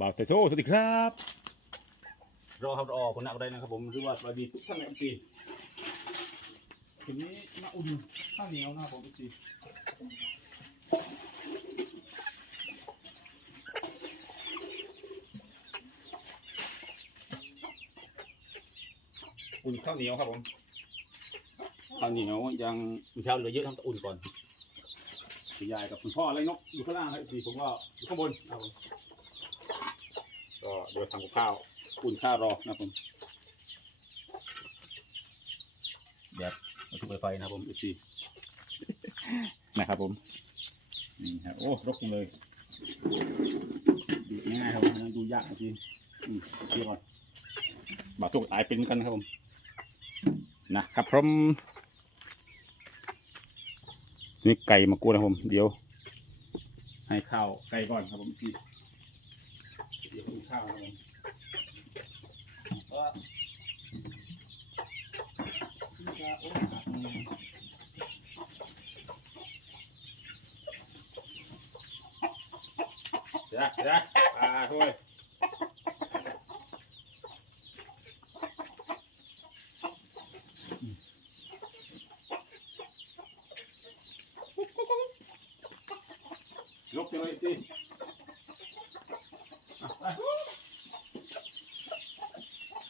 บ่าวไทโซสวัสดีครับ รอครับรอคนนักได้นะครับผมหรือว่าสวัสดีทุกท่านในเอฟซีทีนี้มาอุ่นข้าวเหนียวนะครับผมเอฟซีอุ่นข้าวเหนียวครับผมข้าวเหนียวยังมีข้าวเหลือเยอะต้องอุ่นก่อนคุณยายกับคุณพ่อไรนกอยู่ข้างล่างครับเอฟซีผมก็อยู่ข้างบนนะครับผม ก็เดี๋ยวทำกับข้าวอุ่นข้าวรอนะครับผมแบบมาทุกไฟไฟนะครับผมอีซีนะครับผมนี่ครับโอ้รกจังเลยดูง่ายครับผมดูยากจริงอืมเดี๋ยวก่อนบาสุกอายเป็นกันครับผมนะครับผมนี่ไก่มากูนะครับผม เดี๋ยว ให้ข้าวไก่ก่อนครับผมพี่เดี๋ยวกินข้าวครับผมก็เดี๋ยวเดี๋ยวปลาถ้วยยกเลยสิอะไป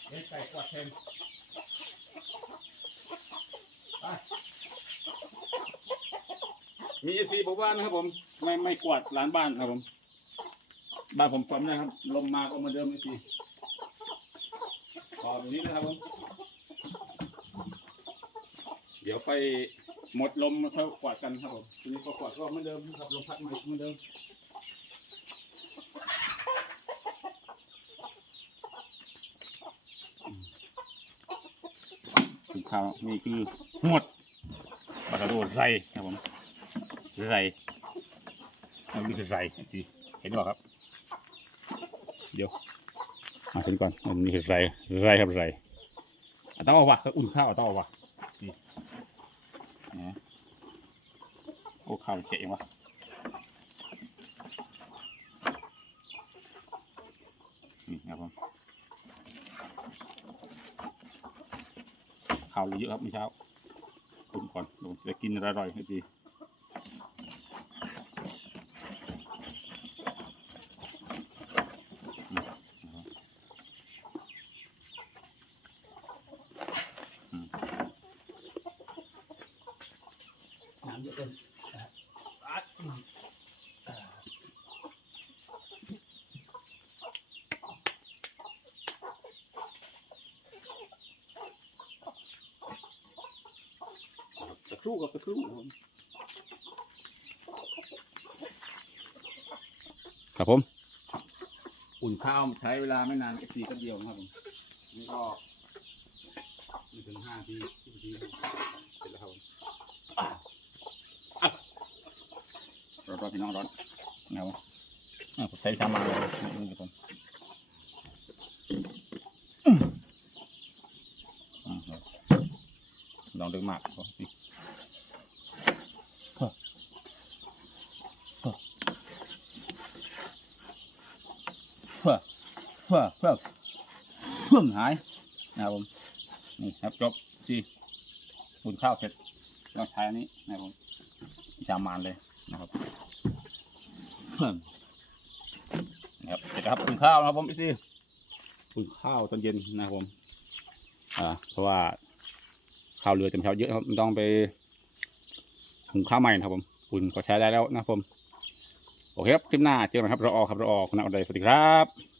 เล่นไก่กวาดเทมไปมีเอฟซีบอกว่านะครับผม ไม่ไม่กวาดร้านบ้านครับผม บ้านผมฝนนะครับ ลมมาก็เหมาเดิมเอฟซีขอแบบนี้นะครับผม เดี๋ยวไปหมดลมเขากวาดกันครับผมทีนี้ก็กวาดก็เหมือนเดิมครับลมพัดมาเหมือนเดิม ข้าวนี่คือหมดปลาโดไรครับผมไรนี่คือไรสิเห็นบ่ครับ เดี๋ยวมาเห็นก่อนอันนี้คือไรไรครับไรอ่ต้องเอาวะต้องอุ่นข้าวต้องเอาวะนี่ะโอ้ข้าวเจ๋งวะนี่ครับผม ข้าวเยอะครับเมื่อเช้าตุนก่อนจะกินอร่อยๆให้ดีน้ำเยอะเกินอะอืมอ่าสัก ครู่กับสักครู่ครับผม อุ่นข้าวใช้เวลาไม่นานแค่ทีก็เดียวนะครับผมนี่ก็ไม่ถึงห้าทีสิบนาทีเสร็จแล้วครับผมอะอะร้อนๆพี่น้องร้อนนะครับผมอะผมใช้ชามมาเลยนี่ครับผมอืมอืมครับลองดึงมากครับนี่ เพื่อเพื่อเพื่อเพื่อหายนะครับผมนี่ครับจบที่อุ่นข้าวเสร็จเราใช้อันนี้นะครับผมชามานเลยนะครับเพิ่มนะครับเสร็จครับอุ่นข้าวนะครับผมพี่ซี่อุ่นข้าวตอนเย็นนะครับผมอ่าเพราะว่าข้าวเรือเต็มเช้าเยอะครับต้องไปหุงข้าวใหม่นะครับผมอุ่นก็ใช้ได้แล้วนะครับผม โอเคครับคลิปหน้าเจอกันครับรออครับรออคุณอาอุดยสวัสดีครับ